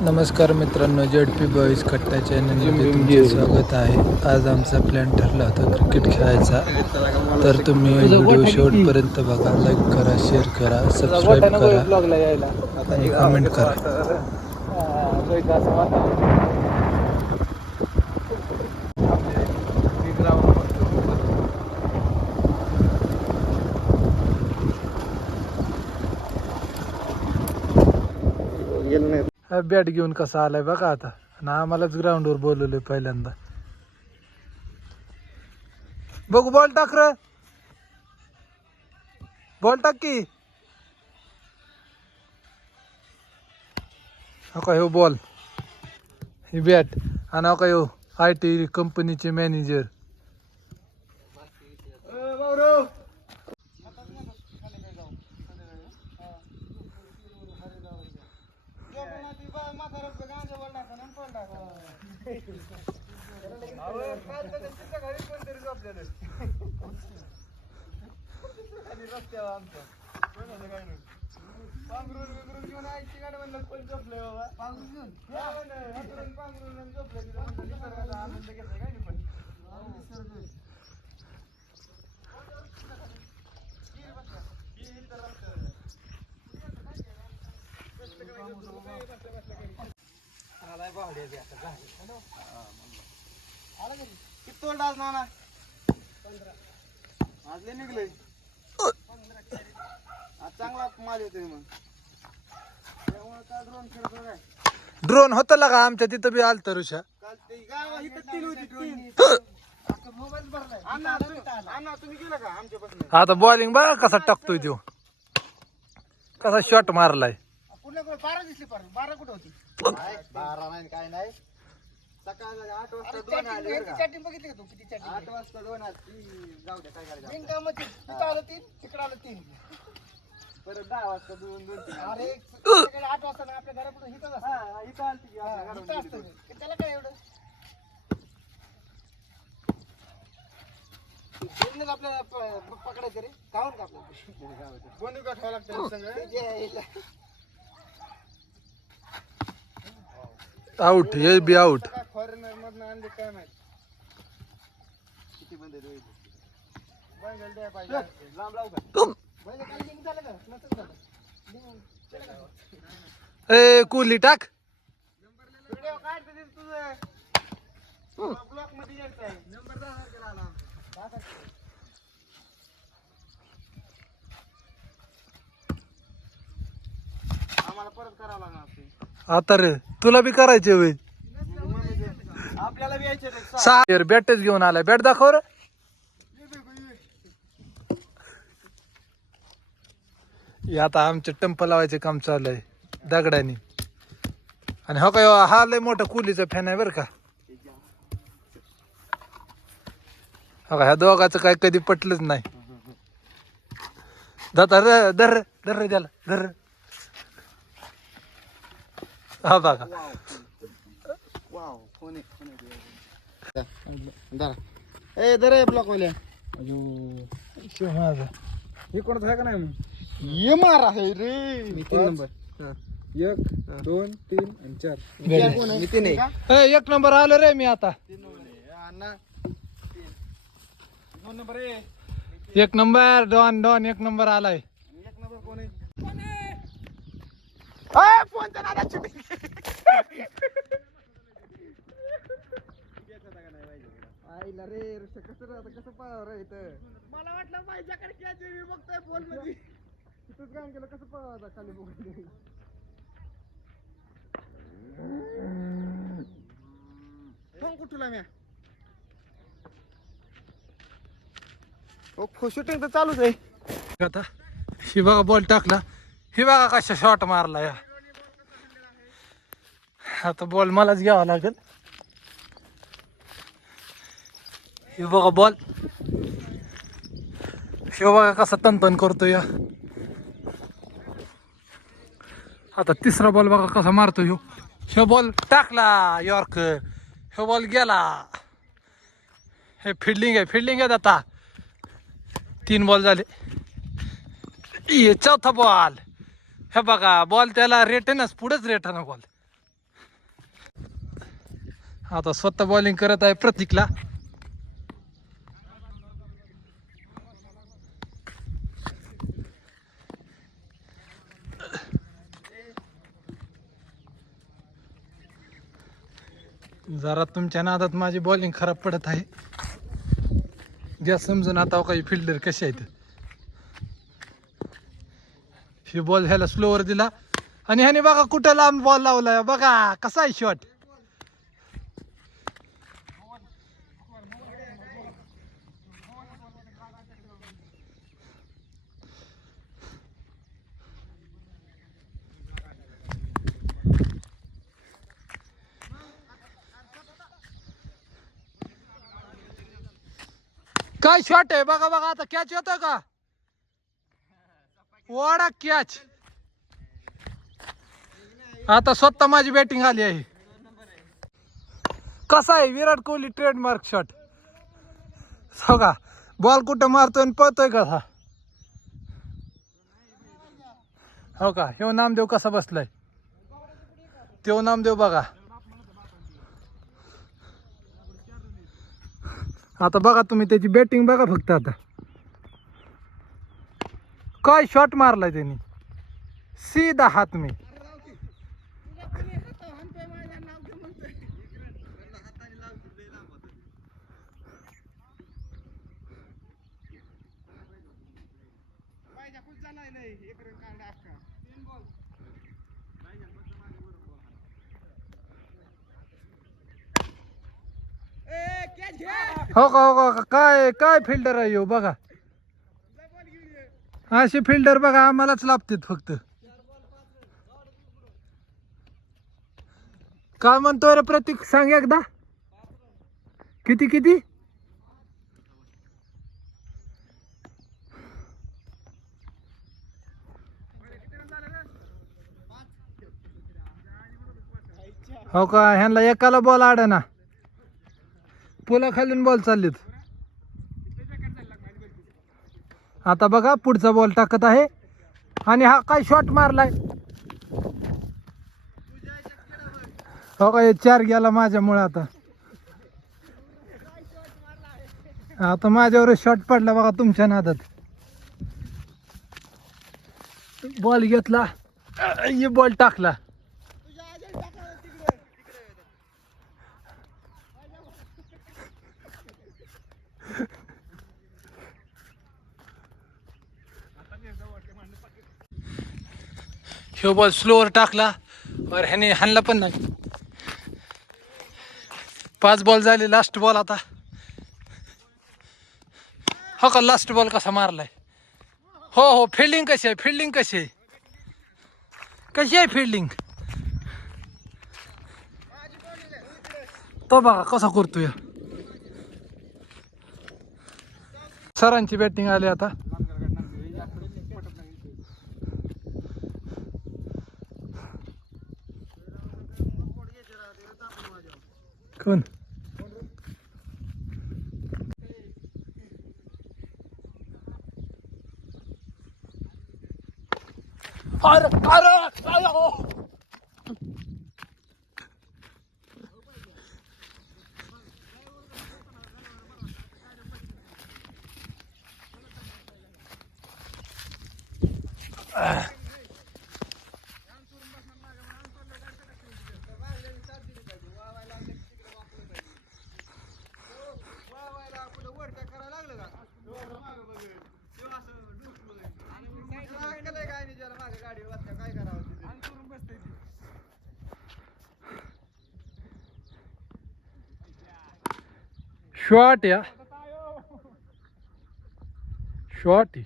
नमस्कार मित्रांनो, ZP boys कट्टा चॅनलमध्ये तुमचे स्वागत आहे. आज आमचा प्लॅन ठरला होता क्रिकेट खेळायचा. तर तुम्ही व्हिडिओ शेवटपर्यंत बघा, लाईक करा, शेअर करा, सबस्क्राईब करा आणि कमेंट करा. बॅट घेऊन कसा आलाय बघा आता, आणि आम्हालाच ग्राउंडवर बोलवलंय पहिल्यांदा. बघू, बॉल टाक र, बॉल टाक की. हो का ह्यो बॉल, ही बॅट, आणि हो का ह्यो IT कंपनीचे मॅनेजर. ड्रोन होत का आमच्या तिथं बी आलत ऋषा. आता बॉलिंग बघा कसा टाकतोय तो, कसा शॉट मारलाय. 12 कुठे होती? 12 नाही, काय नाही. सकाळी 8 वाजता 2 आले. चॅटिंग बघितली का तू? किती चॅटिंग? 8 वाजता 2 आले. जाऊ दे, काय करायचं. बिनकामाची तिथं आलं 3, तिकडे आलं 3. परत 10 वाजता 2 अरे सकाळी 8 वाजता ना आपल्या घरापुढे इथंच असतं. हां, इथं आलती की आपल्या घरापुढे. त्याला काय एवढं? बिनच आपल्याला पकडायचं रे. काहून का आपल्याला? बंदूक ठेवावं लागतं संग. आउट, हे बी आउट. फॉरेनर मधनं आणले काय माहिती किती बंद आहे. बंद द्या पाहिजे. लांब लावू का? बंद काय लिंक झालं का? नसेल झालं. ए कुली टाक. व्हिडिओ काढ ते तुझं. ब्लॉक मध्ये यायचं आहे. नंबर 10 केला आला. आम्हाला परत करावं लागणार ते. आता रे तुला बी करायचे होय. आपल्याला बी यायचे ते. 6 बॅटच घेऊन आलाय. बॅट दाखव रे. हे आता आमचे टंप लावायचे काम चालू आहे दगडानी. आणि हो काय, हा लय मोठा कुलीचा फॅन आहे बरं का. हो का, ह्या दोघाचं काय कधी पटलंच नाही. जाता रे, दर दर रे त्याला, दर. हा बघा. वाव, फोन आहे. दरा ए दरे ब्लॉक वाल्या. माझा हे कोणाचं आहे का नाही मग? ये मारा आहे रे. मी 3 नंबर. 1 2 3 आणि 4. मी 3 आहे. 1 नंबर आलं रे मी आता. 3 नंबर आहे अण्णा. 2 नंबर आहे. 1 नंबर डॉन डॉन 1 नंबर आलाय. 1 नंबर कोण आहे? फोन तर नादा चुकी. आईला रे ऋषा कसं आता कसं पाहावं रे इथं. मला वाटलं माझ्याकडे कॅच मी बघतोय फोन मध्ये. तिथंच काम केलं कसं पाहावं आता खाली बघून. फोन कुठला म्या. हो शूटिंग तर चालूच आहे. आता ही बघा बॉल टाकला. ही बघा कशा शॉट मारला या. आता बॉल मलाच घ्यावा लागेल. हे बघा बॉल, हे बघा कसा तनतन करतो या. आता तिसरा बॉल बघा कसा मारतो ह्यो. ह्यो बॉल टाकला यॉर्क. ह्यो बॉल गेला. हे फिल्डिंग आहे आता. 3 बॉल झाले. हे चौथा बॉल. हे बघा बॉल त्याला रेटनच पुढेच रेटन बॉल. आता स्वतः बॉलिंग करत आहे प्रतीकला. जरा तुमच्या नादात माझी बॉलिंग खराब पडत आहे. घ्या समजून आता काही फिल्डर कसे आहेत. ही बॉल ह्याला स्लोवर दिला आणि ह्याने बघा कुठं लांब बॉल लावलाय. बघा कसा आहे शॉट. काय शॉट आहे बघा बघा. आता कॅच येतोय का. वाडा कॅच. आता स्वतः माझी बॅटिंग आली आहे. कसा आहे विराट कोहली ट्रेडमार्क शॉट. हो का बॉल कुठं मारतोय आणि पळतोय कसा. हो का ह्यो नामदेव कसा बसलाय. त्यो नामदेव बघा. आता बघा तुम्ही त्याची बॅटिंग बघा फक्त. आता काय शॉट मारलाय त्यांनी सीधा हात मी. हो का हो का. काय काय फिल्डर आहे हो बघा. असे फिल्डर बघा आम्हालाच लाभतात फक्त. काय म्हणतोय रे प्रतीक सांग एकदा. किती किती. हो का ह्यांना एकाला बॉल आड ना. पुला खालून बॉल चाललीत. आता बघा पुढचा बॉल टाकत आहे आणि हा काय शॉट मारलाय. हो का 4 गेला माझ्यामुळे. आता माझ्यावर शॉट पडला बघा तुमच्या नादात. बॉल घेतला बॉल टाकला. ह्यो बॉल स्लोवर टाकला और ह्याने हाणला पण नाही. 5 बॉल झाले लास्ट बॉल आता. हो का लास्ट बॉल कसा मारलाय. हो हो फिल्डिंग कशी आहे. फिल्डिंग कशी आहे. कशी आहे फिल्डिंग. तो बघा कसा करतोय. सरांची बॅटिंग आली आता. कोण अरे अरे शॉट या शॉट.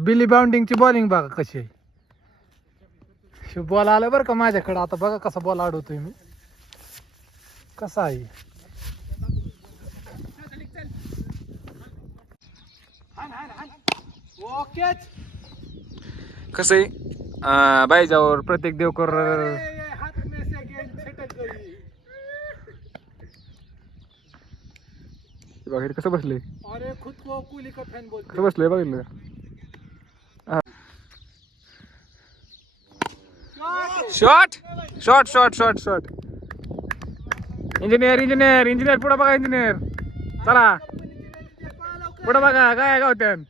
बिली बाउंडिंगची बॉलिंग बघा कशी आहे. बॉल आला बरं का माझ्याकडे. आता बघा कसा बॉल अडवतोय मी. कसा आहे कसं आहे बाईजावर प्रत्येक देवकर बघा कसं बसले. अरे खुद को कुली का फॅन बोलते. कसं बसलंय बघितलं. Shot shot shot shot shot. Engineer engineer engineer पुढे बघा. इंजिनियर चला पुढे बघा. काय गावत्यान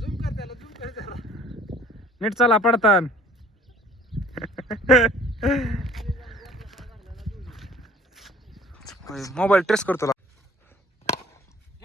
झूम कर त्याला, झूम कर त्याला. नीट चला पडतान. मोबाईल ट्रेस करतो.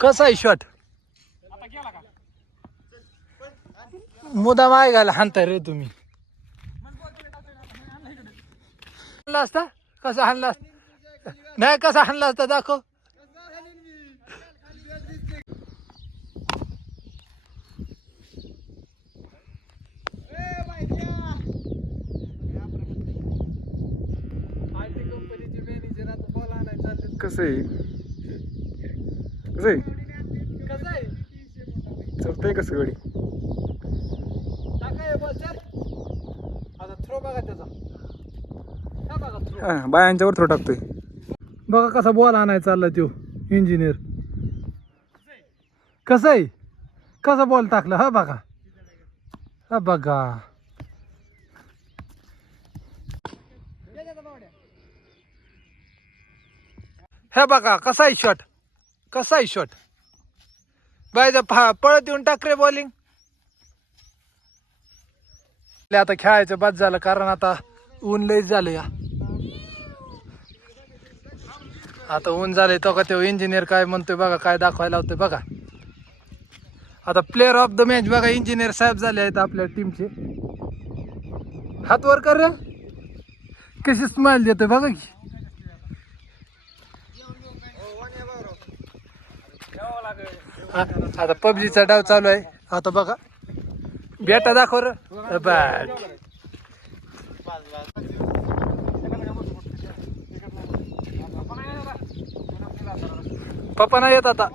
कसा आहे शॉट. मुद्दा माय घाला हाणताय रे तुम्ही. हाणला असता कसा हाणला असता. नाही कसा हाणला असता दाखव. कसं आहे कसं आहे कसं आहे चलतंय कसं गडी. टाकाय बॉल सर. आता थ्रो बघा त्याचा. हा बघा थ्रो. हा बायांच्यावर थोडं टाकतोय. बघा कसा बॉल आणायचा चालला तो इंजिनियर. कसं आहे कसा बॉल टाकला. हा बघा हा बघा. हे बघा कसा आहे शॉट. कसा आहे शॉट. बायचा पळत येऊन टाक रे बॉलिंग. आता खेळायचं बाद झालं कारण आता ऊन लईच झालं या. आता ऊन झालंय तो का तो इंजिनियर काय म्हणतोय बघा. काय दाखवायला लावतोय बघा. आता प्लेअर ऑफ द मॅच बघा इंजिनियर साहेब झाले आहेत आपल्या टीमचे. हात वर कर रे. कशी स्माइल देतोय बघा की. आता पबजीचा डाव चालू आहे. आता बघा बेटा दाखव रे. बॅट पप्पा नाही येत आता.